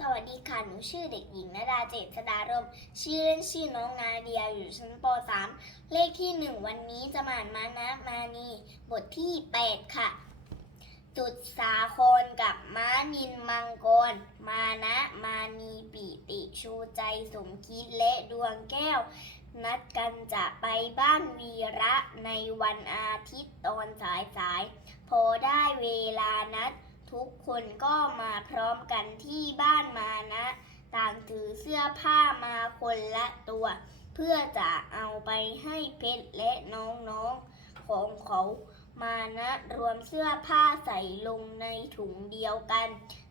สวัสดีค่ะ หนูชื่อเด็กหญิงนาดาเจษดารม ชื่อเล่นชื่อน้องนาเดียอยู่ชั้นป .3 เลขที่ 1 วันนี้จะมาอ่านมานะมานีบทที่ 8 ค่ะ จุดสาครกับม้านินมังกร มานะมานีปิติชูใจสมคิดและดวงแก้ว นัดกันจะไปบ้านวีระในวันอาทิตย์ตอนสายๆพอได้เวลานัด ทุกคนก็มาพร้อมกันที่บ้านมานะ ต่างถือเสื้อผ้ามาคนละตัว เพื่อจะเอาไปให้เพชรและน้องๆของเขามานะรวมเสื้อผ้าใส่ลงในถุงเดียวกัน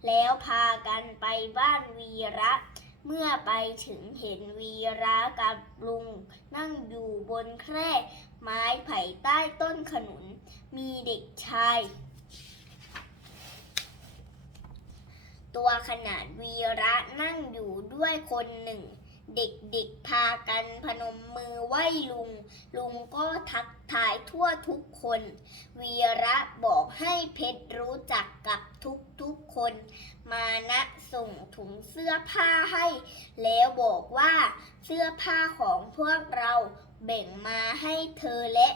แล้วพากันไปบ้านวีระ เมื่อไปถึงเห็นวีระกับลุง นั่งอยู่บนแคร่ไม้ไผ่ใต้ต้นขนุน มีเด็กชาย ตัวขนาดวีระนั่งอยู่ด้วยคนหนึ่ง เด็กๆพากันพนมมือไหว้ลุง ลุงก็ทักทายทั่วทุกคน วีระบอกให้เพชรรู้จักกับทุกๆคน มานะส่งถุงเสื้อผ้าให้ แล้วบอกว่าเสื้อผ้าของพวกเราแบ่งมาให้เธอและ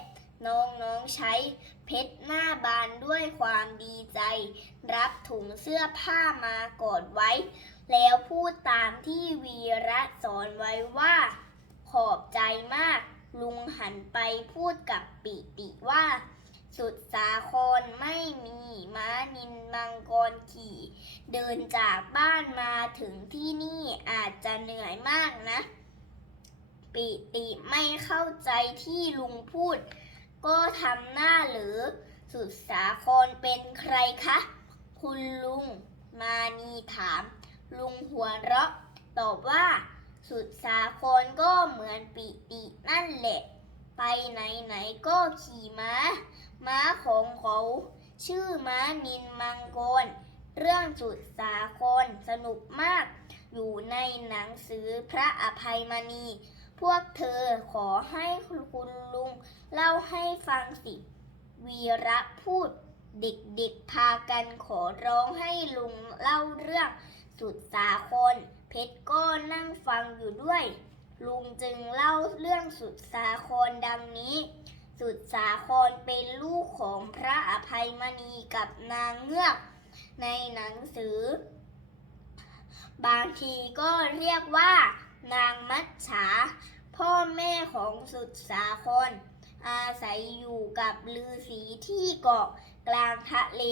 น้องๆใช้เพชรหน้าบานด้วยความดี รับถุงเสื้อผ้ามากอดไว้ แล้วพูดตามที่วีระสอนไว้ว่า ขอบใจมาก ลุงหันไปพูดกับปิติว่า สุดสาครไม่มีม้านินมังกรขี่ เดินจากบ้านมาถึงที่นี่อาจจะเหนื่อยมากนะ ปิติไม่เข้าใจที่ลุงพูด ก็ทำหน้าหรือ สุดสาครเป็นใครคะ คุณลุงมานีถาม ลุงหัวเราะตอบว่า สุดสาครก็เหมือนปิตินั่นแหละ ไปไหนไหนๆก็ขี่ม้า ม้าของเขา ชื่อม้านินมังกรเรื่องสุดสาครสนุกมาก อยู่ในหนังสือพระอภัยมณี พวกเธอขอให้คุณลุงเล่าให้ฟังสิ วีระพูด เด็กๆพากันขอร้องให้ลุงเล่าเรื่องสุดสาคร เพชรก็นั่งฟังอยู่ด้วย ลุงจึงเล่าเรื่องสุดสาครดังนี้ สุดสาครเป็นลูกของพระอภัยมณีกับนางเงือก ในหนังสือ บางทีก็เรียกว่า นางมัจฉา พ่อแม่ของสุดสาคร อาศัยอยู่กับฤาษีที่เกาะกลางทะเล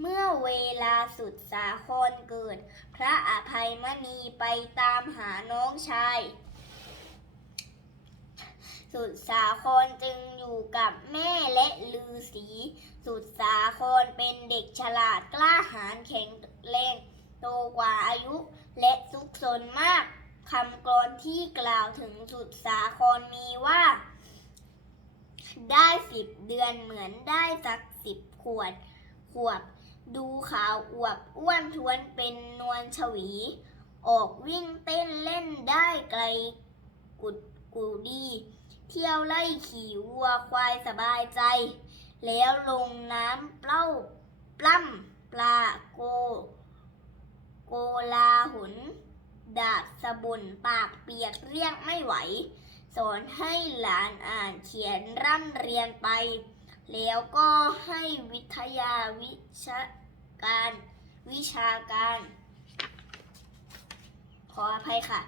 เมื่อเวลาสุดสาครเกิด พระอภัยมณีไปตามหาน้องชาย สุดสาครจึงอยู่กับแม่และลือสี สุดสาครเป็นเด็กฉลาดกล้าหาญแข็งแรงโตกว่าอายุและซุกซนมากคำกรอนที่กล่าวถึงสุดสาครมีว่า ได้สิบเดือนเหมือนได้สักสิบขวด ขวบ ดูขาวอวบอ้วนท้วนเป็นนวลชวี ออกวิ่งเต้นเล่นได้ไกลกุดกูดี เที่ยวไล่ขี่วัวควายสบายใจ แล้วลงน้ำเปล้าปล้ำปลาโก โกลาหุน ดาบสบุนปากเปียกเรียกไม่ไหว สอนให้หลานอ่านเขียนร่ำเรียนไป แล้วก็ให้วิทยาวิชาการวิชาการ ขออภัยค่ะ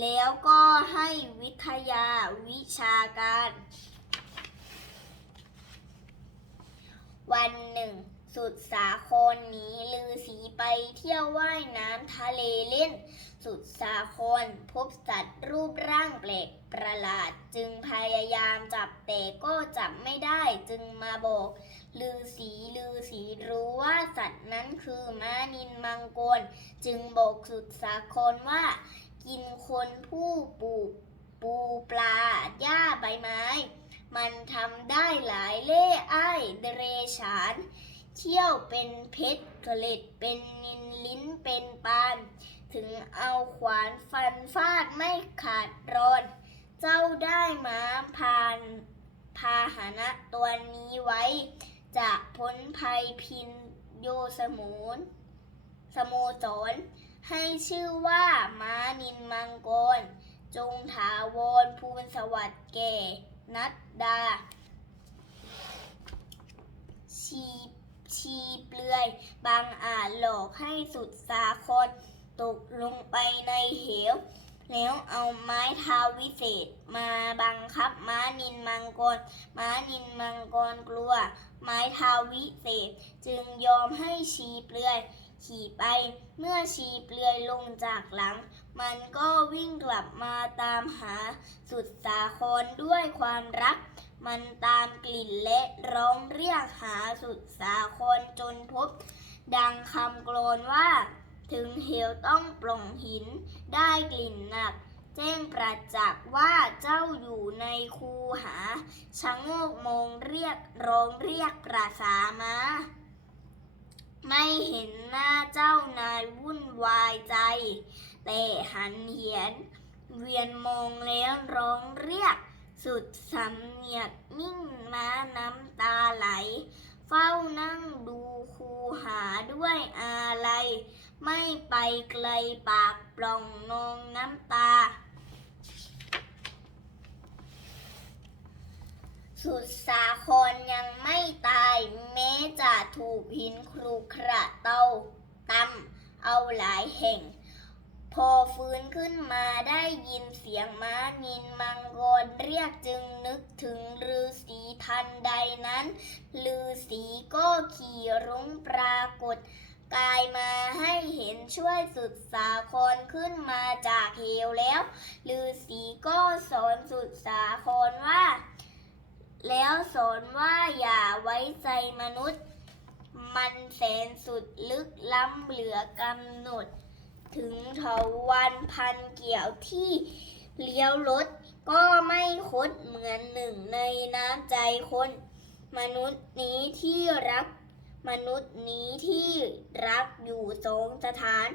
แล้วก็ให้วิทยาวิชาการ วันหนึ่ง สุดสาครหนีลือสีไปเที่ยวว่ายน้ำทะเลเล่น สุดสาครพบสัตว์รูปร่างแปลกประหลาดจึงพยายามจับแต่ก็จับไม่ได้จึงมาบอกลือสีลือสีรู้ว่าสัตว์นั้นคือม้านินมังกรจึงบอกสุดสาครว่า กินคนผู้ปลูกปูปลาหญ้าใบไม้ มันทำได้หลายเล่อ้ายเดเรฉานเที่ยวเป็นเพชรเกล็ดเป็นนินลิ้นเป็นปาน ถึงเอาขวานฟันฟาดไม่ขาดรอน เจ้าได้ม้าพานพาหนะตัวนี้ไว้ จะพ้นภัยพินโยสมุนสโมสรให้ชื่อว่าม้านินมังกร จงถาวรภูลสวัสดิ์แก่ นัดดา ชีชีเปลือยบางอาจหลอกให้สุดสาคร ตกลงไปในเหว แล้วเอาไม้เท้าวิเศษ มาบังคับม้านินมังกร ม้านินมังกรกลัว ไม้เท้าวิเศษ จึงยอมให้ชีเปลือย ขี่ไป เมื่อชีเปลือยลงจากหลัง มันก็วิ่งกลับมาตามหาสุดสาครด้วยความรัก มันตามกลิ่นและร้องเรียกหาสุดสาครจนพบ ดังคำกลอนว่า ถึงเหวต้องปล่องหิน ได้กลิ่นหนัก แจ้งประจักษ์ว่าเจ้าอยู่ในคูหาชะโงกมองเรียกร้องเรียกประสามาไม่เห็นหน้าเจ้านายวุ่นวายใจ แต่หันเหียน เวียนมองแล้วร้องเรียก สุดสำเนียกนิ่งม้าน้ำตาไหล เฝ้านั่งดูคูหาด้วยอาลัย ไม่ไปไกลปากปล่องนองน้ำตา สุดสาครยังไม่ตายแม้จะถูกหินครูกระเตาตำเอาหลายแห่ง พอฟื้นขึ้นมาได้ยินเสียงม้านินมังกรเรียกจึงนึกถึงฤาษีทันใดนั้นฤาษีก็ขี่รุ้งปรากฏ กายมาให้เห็นช่วยสุดสาครขึ้นมาจากเหวแล้วฤาษีก็สอนสุดสาครว่า แล้วสอนว่าอย่าไว้ใจมนุษย์ มันแสนสุดลึกล้ำเหลือกำหนด ถึงเถาวันพันเกี่ยวที่เลี้ยวรถก็ไม่คดเหมือนหนึ่งในน้ำใจคน มนุษย์นี้ที่รัก มนุษย์นี้ที่รักอยู่สองสถาน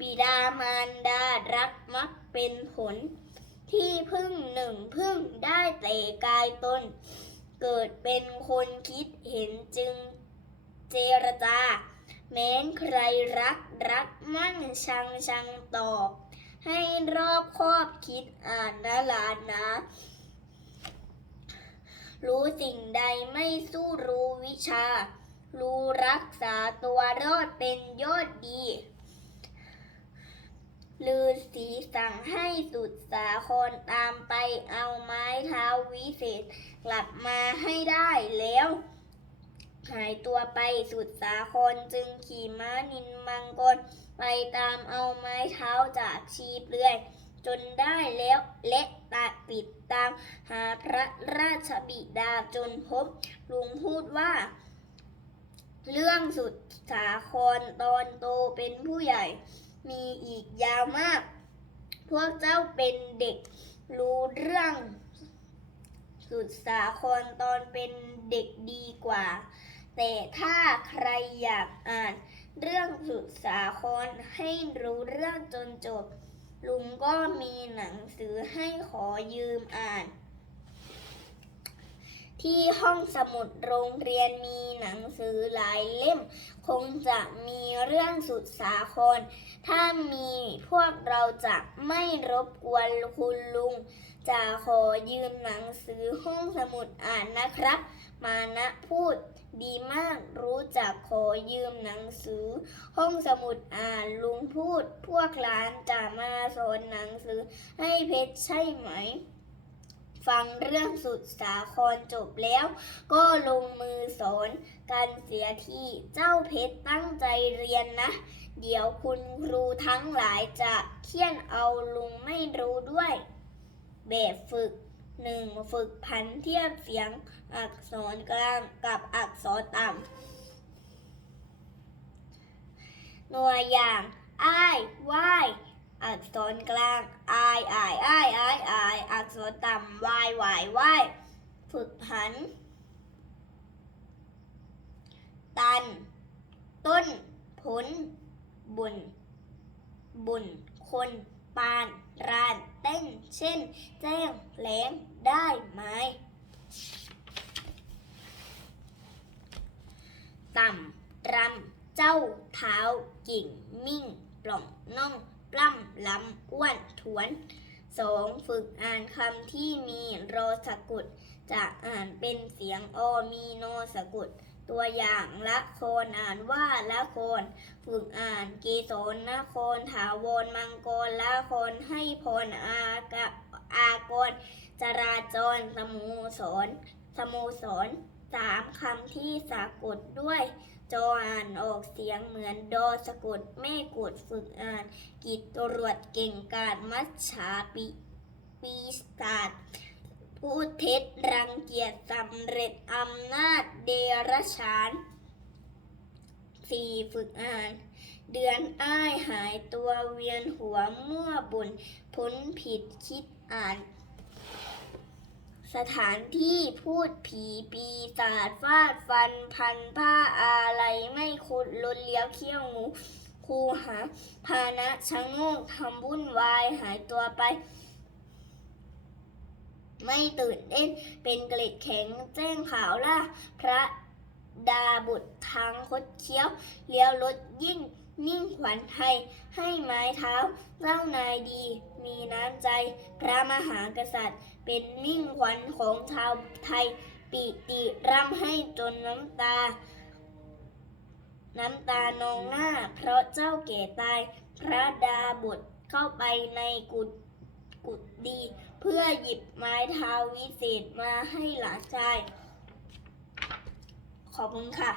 บิดามารดารักมักเป็นผล ที่พึ่งหนึ่งพึ่งได้แต่กายตน เกิดเป็นคนคิดเห็นจึงเจรจา แม้นใครรักรักมั่งชังชังตอบ ให้รอบคอบคิดอ่านนะหลานนะรู้สิ่งใดไม่สู้รู้วิชา รู้รักษาตัวรอดเป็นยอดดีลือสีสั่งให้สุดสาครตามไปเอาไม้เท้าวิเศษกลับมาให้ได้แล้ว หายตัวไปสุดสาครจึงขี่ม้านินมังกรไปตามเอาไม้เท้าจากชีเปลือยจนได้แล้วและตัดปิดตามหาพระราชบิดาจนพบลุงพูดว่า เรื่องสุดสาครตอนโตเป็นผู้ใหญ่ มีอีกยาวมาก พวกเจ้าเป็นเด็กรู้เรื่อง สุดสาครตอนเป็นเด็กดีกว่า แต่ถ้าใครอยากอ่าน เรื่องสุดสาครให้รู้เรื่องจนจบ ลุงก็มีหนังสือให้ขอยืมอ่าน ที่ห้องสมุดโรงเรียนมีหนังสือหลายเล่ม คงจะมีเรื่องสุดสาคร ถ้ามีพวกเราจะไม่รบกวนคุณลุง จะขอยืมหนังสือห้องสมุดอ่านนะครับ มานะพูดดีมากรู้จักขอยืมหนังสือ ห้องสมุดอ่านลุงพูด พวกหลานจะมาสอนหนังสือให้เพชรใช่ไหม ฟังเรื่องสุดสาครจบแล้ว ก็ลงมือสอนกันเสียทีเจ้าเพชรตั้งใจเรียนนะ เดี๋ยวคุณครูทั้งหลายจะเคี่ยนเอาลุงไม่รู้ด้วย แบบฝึกหนึ่งฝึกพันเทียบเสียงอักษรกลางกับอักษรต่ำหน่วยอย่างอ้าย อักษรกลางอายอายอายอายอายอักษรต่ำวายวายวายฝึกหัน ตัน ต้น ผล บุญ บุญ คน ปาน ราน เต้น เช่น แจ้ง แหลง ได้ไหม ต่ำ รำ เจ้า เท้า กิ่ง มิ่ง ปล่อง น่อง ปล้ำลำอ้วนถวนสองฝึกอ่านคำที่มีรอสะกุดจะอ่านเป็นเสียงอมีโนสะกุด ตัวอย่างละโคนอ่านว่าละโคนฝึกอ่านกีโสนนโคนถาวรมังกรละโคนให้พรอากะอากรจราจรสโมสรสโมสรสามคำที่สะกดด้วย จออ่านออกเสียงเหมือนดอสะกดแม่กดฝึกอ่าน กิจตรวจเก่งกาจมัจฉาปิปีศาจพูดเท็จรังเกียจสำเร็จอำนาจเดรัจฉานสี่ฝึกอ่าน เดือนอ้ายหายตัวเวียนหัวมั่วบุญพ้นผิดคิดอ่าน สถานที่พูดผีปีศาจฟาดฟันพันผ้าอะไรไม่คุดลนเลี้ยวเขี้ยวงูคูหาพานะชะโงกทำวุ่นวายหายตัวไป ไม่ตื่นเต้นเป็นเกล็ดแข็งแจ้งข่าวล่าพระดาบุตรทางคดเคี้ยวเลี้ยวรถยิ่งนิ่งขวัญไทย ให้ไม้เท้าเจ้านายดี มีน้ำใจ พระมหากษัตริย์ เป็นมิ่งขวัญของชาวไทยปิติร่ำให้จนน้ำตา น้ำตานองหน้า เพราะเจ้าแก่ตาย พระดาบุตรเข้าไปในกุฏกุฏดี เพื่อหยิบไม้เท้าวิเศษมาให้หลานชาย ขอบคุณค่ะ